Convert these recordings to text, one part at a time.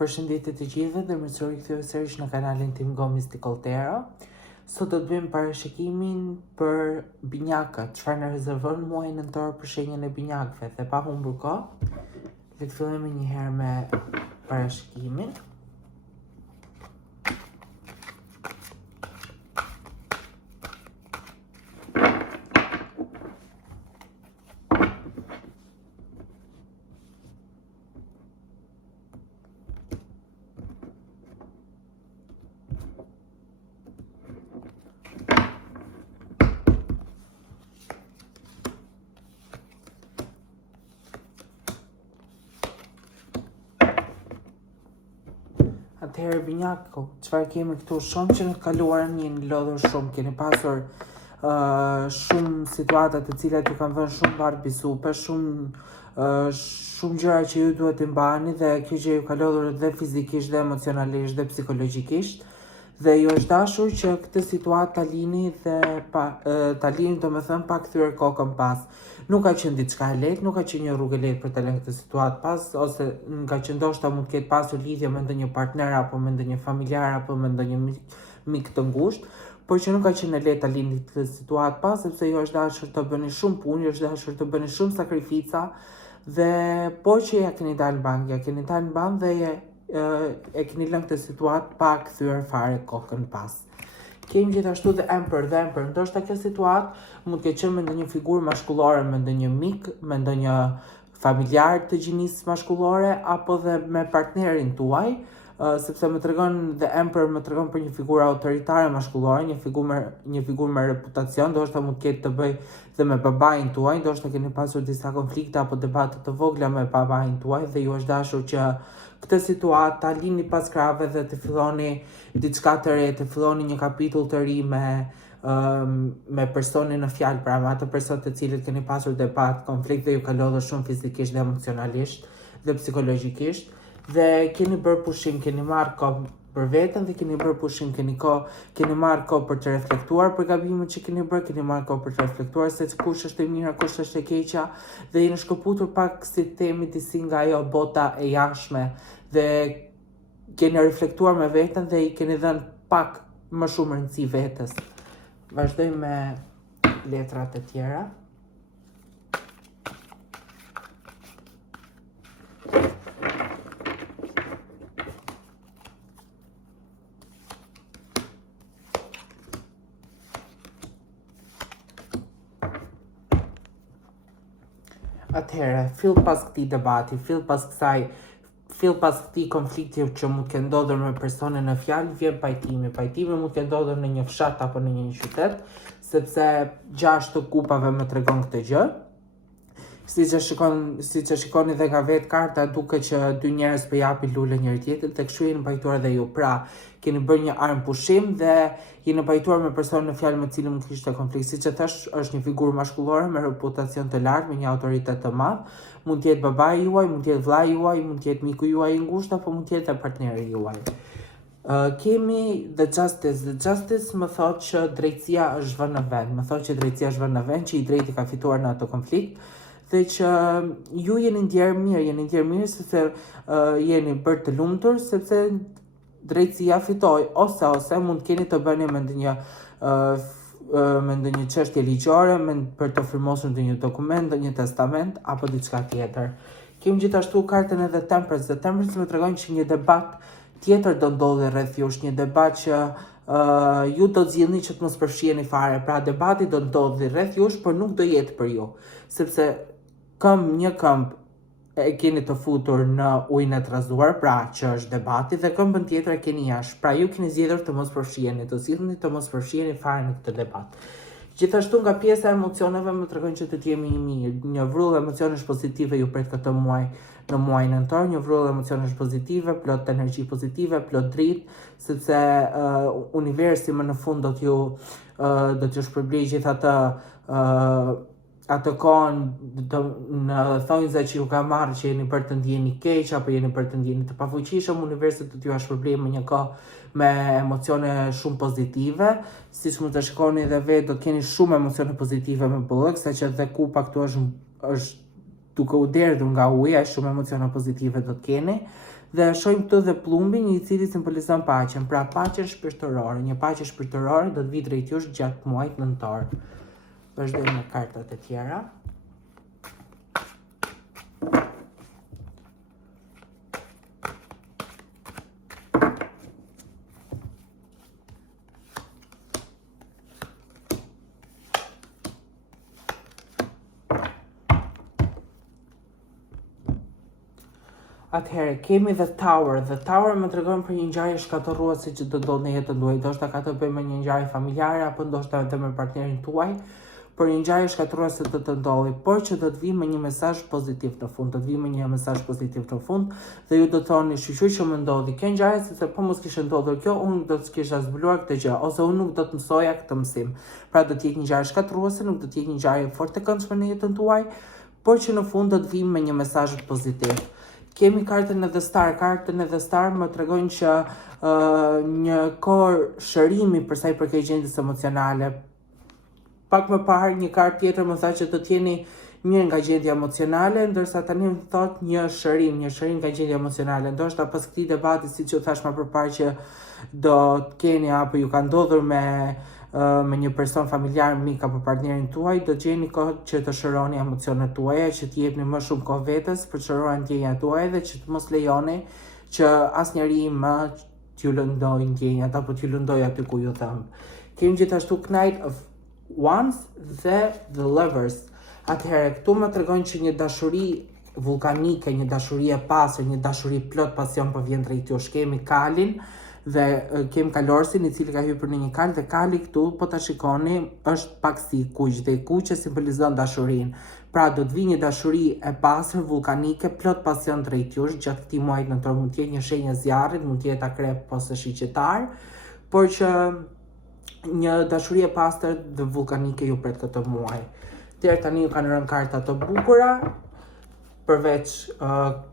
Përshëndetje të gjithëve dhe mirësori kthyehe sërish në kanalin tim Go Mystical Tarot. Sot do të bëjmë parashikimin për binjakët, çfarë na rezervon muaji nëntor për shenjën e binjakëve. Dhe pa humbur kohë, le të fillojmë një herë me parashikimin. Atëherë binjako, çfarë kemi këtu? Shumë që në të kaluarën jeni lodhur shumë, keni pasur shumë situata të cilat ju kanë vënë shumë barë bisupe, shumë gjëra që ju duhet të mbani dhe kjo gjë ju ka lodhur dhe fizikisht dhe emocionalisht dhe psikologjikisht. Dhe ju është dashur që këtë situatë ta lini dhe ta lini domethënë pa kthyer kokën pas. Nuk ka qenë diçka e lehtë, nuk ka qenë një rrugë e lehtë për të lënë këtë situatë pas, ose nga që ndoshta mund të ketë pasur lidhje me ndonjë partner apo me ndonjë familjar apo me ndonjë mik të ngushtë, por që nuk ka qenë e lehtë ta lini këtë situatë pas, sepse ju është dashur të bëni shumë punë, ju është dashur të bëni shumë sakrifica dhe po që ja keni dalë në bank dhe e keni lënë këtë situatë pa kthyer fare kokën pas. Kemi gjithashtu dhe Emperor, ndoshta kjo situatë mund të ketë qenë me ndonjë figurë mashkullore, me ndonjë mik, me ndonjë familjar të gjinisë mashkullore apo dhe me partnerin tuaj, sepse më tregon dhe Emperor më tregon për një figurë autoritare mashkullore, një figurë me reputacion, ndoshta mund të ketë të bëjë dhe me babain tuaj, ndoshta keni pasur disa konflikte apo debate të vogla me babain tuaj dhe ju është dashur që këtë situatë ta lini pas krave dhe të filloni diçka të re, të filloni një kapitull të ri me personin në fjalë, pra me atë person të cilët keni pasur debat, konflikt dhe ju ka lodhur shumë fizikisht dhe emocionalisht dhe psikologjikisht dhe keni bërë pushim, keni marrë kohë për veten dhe keni bërë pushim, keni marrë kohë për të reflektuar për gabimet që keni bërë, keni marrë kohë për të reflektuar se kush është e mira, kush është e keqja dhe jeni shkëputur pak si themi disi nga ajo bota e jashtme dhe keni reflektuar me veten dhe i keni dhënë pak më shumë rëndësi vetes. Vazhdojmë me letrat e tjera. Atëherë, fill pas këtij debati, fill pas këtij konflikti që mund të ndodhur me personin në fjalë, vjen pajtimi. Pajtimi mund të ndodhur në një fshat apo në një qytet, sepse 6 të kupave më tregon këtë gjë. Siç e shikoni dhe nga vetë karta, duket që dy njerëz po japin lule njëri tjetrit dhe kështu jeni pajtuar dhe ju. Pra, keni bërë një armë pushim dhe jeni pajtuar me personin në fjalë me cilin mund të kishte konflikt. Siç e thash, është një figurë mashkullore me reputacion të lartë, me një autoritet të madh. Mund të jetë babai juaj, mund të jetë vllai juaj, mund të jetë miku juaj i ngushtë apo mund të jetë partneri juaj. Kemi The Justice. The Justice më thotë që drejtësia është vënë në vend, që i drejti ka fituar në atë konflikt dhe që ju jeni ndjerë mirë sepse jeni bërë të lumtur, sepse drejtësia fitoi, ose mund keni të bëni me ndonjë çështje ligjore, për të firmosur ndonjë dokument, ndonjë testament apo diçka tjetër. Kemi gjithashtu kartën edhe Temperance. Dhe Temperance më tregon që një debat tjetër do ndodhi rreth jush, një debat që ju do të zgjidhni që të mos përfshiheni fare. Pra debati do ndodhi rreth jush, por nuk do jetë për ju, sepse një këmbë e keni të futur në ujin e trazuar, pra që është debati, dhe këmbën tjetër e keni jashtë. Pra ju keni zgjedhur të mos përfshiheni, të mos përfshiheni fare në këtë debat. Gjithashtu nga pjesa e emocioneve më tregon që të jemi mirë. Një vrull emocionesh pozitive ju pret këtë muaj në muajin nëntor, një vrull emocionesh pozitive, plot energji pozitive, plot dritë, sepse universi më në fund do t'ju shpërblej gjithë atë kohën në thonjza që ju ka marrë që jeni për të ndjeni keq apo jeni për të ndjeni të pafuqishëm, universi do t'ju shpërblej me një kohë me emocione shumë pozitive, siç mund të shikoni edhe vetë do të keni shumë emocione pozitive me bullëk, saqë edhe kupa këtu është duke u derdhur nga uji, shumë emocione pozitive do të keni Dhe shohim këtu dhe plumbin i cili simbolizon paqen, pra paqen shpirtërore. Një paqe shpirtërore do të vi drejt jush gjatë muajit nëntor. Vazhdojmë me kartat e tjera. Atëherë, kemi The Tower. The Tower më tregon për një ngjarje shkatërruese që do ndodhë në jetën tuaj. Ndoshta ka të bëjë me një ngjarje familjare apo ndoshta edhe me partnerin tuaj, por një ngjarje shkatërruese do të ndodhi, por që do të vijë me një mesazh pozitiv në fund. Do të vijë me një mesazh pozitiv në fund dhe ju do të thoni, "Shqyqyr që më ndodhi kjo ngjarje sepse po mos kishte ndodhur kjo, unë do të kisha zbuluar këtë gjë ose unë nuk do të mësoja këtë mësim." Pra do të jetë një ngjarje shkatërruese, nuk do të jetë një ngjarje fort e këndshme në jetën tuaj, por që në fund do të vijë me një mesazh pozitiv. Kemi kartën e The Star. Kartën e The Star më tregon që një kohë shërimi për sa i përket gjendjes emocionale. Pak më parë një kartë tjetër më tha që do të jeni mirë nga gjendja emocionale, ndërsa tani më thot një shërim nga gjendja emocionale. Ndoshta pas këtij debati, siç ju thash më përpara, që do të keni apo ju ka ndodhur me një person familjar, mik apo partnerin tuaj, do gjeni kohë që të shëroni emocionet tuaja, që të jepni më shumë kohë vetes për të shëruar ndjenjat tuaja dhe që të mos lejoni që asnjëri më t'ju lëndojë ndjenjat apo t'ju lëndojë aty ku ju thëmë. Kemi gjithashtu Knight of Wands dhe The Lovers. Atëherë, këtu më tregon që një dashuri vulkanike, një dashuri e pastër, një dashuri plot pasion po vjen drejt jush. Kemi Kalin dhe kem kalorsin i cili ka hyrë në një kal dhe kali këtu po ta shikoni është pak si kuq dhe kuqe simbolizon dashurinë. Pra do të vi një dashuri e pastër vulkanike plot pasion drejt jush gjatë këtij muajit nëntor. Mund të jetë një shenjë zjarrit, mund të jetë akrep ose shiqetar, por që një dashuri e pastër dhe vulkanike ju pret këtë muaj. Deri tani ju kanë rënë karta të bukura, përveç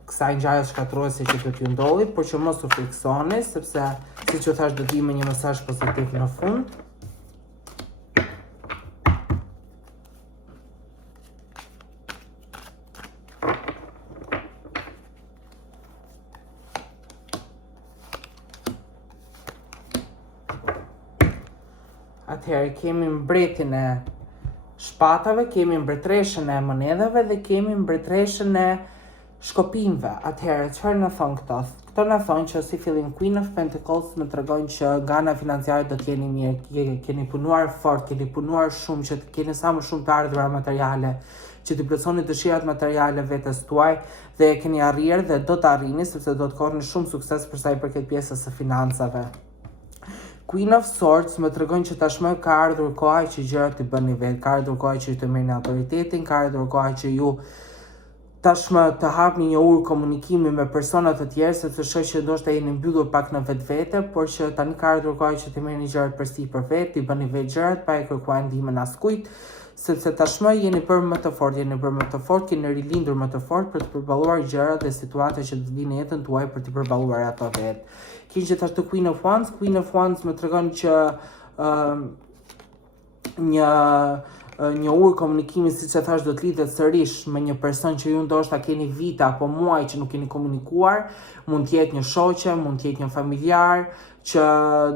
kësaj ngjarje shkatërruese që do t'ju ndodhi, por që mos u friksoni, sepse siç u thash do të vi me një mesazh pozitiv në fund. Atëherë kemi mbretin e shpatave, kemi mbretreshën e monedhave dhe kemi mbretreshën e shkopimve. Atëherë, çfarë na thon këto? Këto na thon që si fillim Queen of Pentacles më tregon që nga ana financiare do të jeni mirë, keni punuar fort, keni punuar shumë që të keni sa më shumë të ardhura materiale, që të plotësoni dëshirat materiale vetes tuaj dhe e keni arritur dhe do të arrini sepse do të korrni shumë sukses për sa i përket pjesës së financave. Queen of Swords më tregon që tashmë ka ardhur koha që gjërat i bëni vetë, ka ardhur koha që ju të merrni autoritetin, ka ardhur koha që ju tashmë të hapni një urë komunikimi me persona të tjerë, sepse shoh që ndoshta jeni mbyllur pak në vetvete, por që tani ka ardhur koha që të merrni gjërat përsipër vetë, i bëni vetë gjërat pa e kërkuar ndihmën askujt, sepse tashmë jeni bërë më të fortë, keni rilindur më të fortë për të përballuar gjërat dhe situatat që do të vinë në jetën tuaj për të përballuar ato vetë. Keni gjithashtu Queen of Wands. Queen of Wands më tregon që një urë komunikimi, siç e thash, do të lidhet sërish me një person që ju ndoshta keni vite apo muaj që nuk keni komunikuar, mund të jetë një shoqe, mund të jetë një familjar që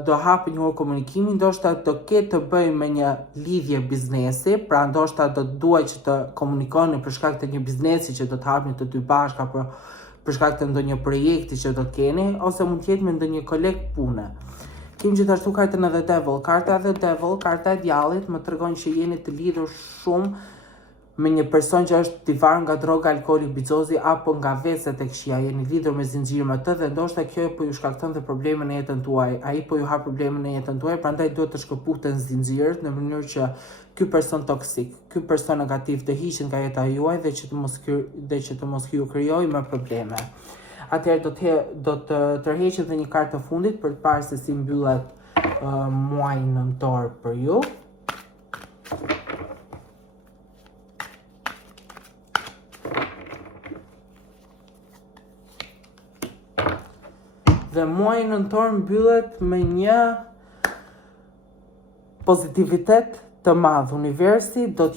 do hapë një urë komunikimi, ndoshta do ketë të bëjë me një lidhje biznesi, pra ndoshta do të duaj që të komunikoni për shkak të një biznesi që do të hapni të dy bashkë apo për shkak të ndonjë projekti që do të keni, ose mund të jetë me ndonjë koleg pune. Kemi gjithashtu kartën e The Devil. Karta e The Devil, karta e djallit, më tregon që jeni të lidhur shumë me një person që është i varur nga droga, alkooli, bizozi apo nga veset e këqija. Jeni lidhur me zinxhir me të dhe ndoshta kjo po ju shkakton dhe probleme në jetën tuaj. Ai po ju hap probleme në jetën tuaj, prandaj duhet të shkëputen zinxhirët në mënyrë që ky person toksik, ky person negativ të hiqet nga jeta juaj dhe që të mos ju krijojë më probleme. Atëherë do të tërheqet dhe një kartë të fundit për të parë se si mbyllet muaji nëntor për ju. Dhe muaji nëntor mbyllet me një pozitivitet të madh. Universi do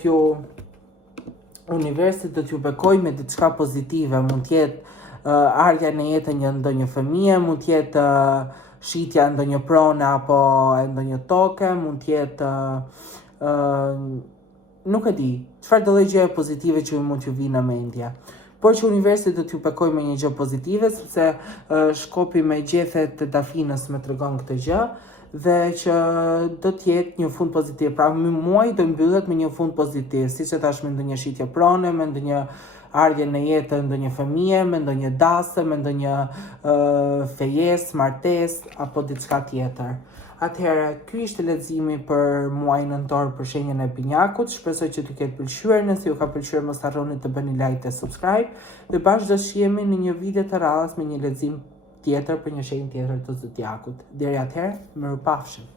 t'ju bekojë me diçka pozitive, mund të jetë ardha në jetën një ndonjë fëmije, mund të jetë shitja ndonjë prone apo ndonjë toke, mund të jetë nuk e di, çfarë do lloj gjëje pozitive që mund t'ju vinë në mendje. Por që universi do t'ju bekoj me një gjë pozitive, sepse shkopi me gjethet të Dafinës me tregon këtë gjë dhe që do t'jetë një fund pozitiv. Pra muaji do mbyllet me një fund pozitiv, siç e thash, me ndonjë shitje prone, me ndonjë ardhje në jetë ndonjë fëmije, me ndonjë dasë, me ndonjë fejesë, martesë apo diçka tjetër. Atëherë, ky ishte leximi për muajin nëntor për shenjën e binjakut. Shpresoj që t'ju ketë pëlqyer. Nëse ju ka pëlqyer, mos harroni të bëni like dhe subscribe. Dhe bashkë do shihemi në një video të radhës me një lexim tjetër për një shenjë tjetër të zodiakut. Deri atëherë, mirupafshim.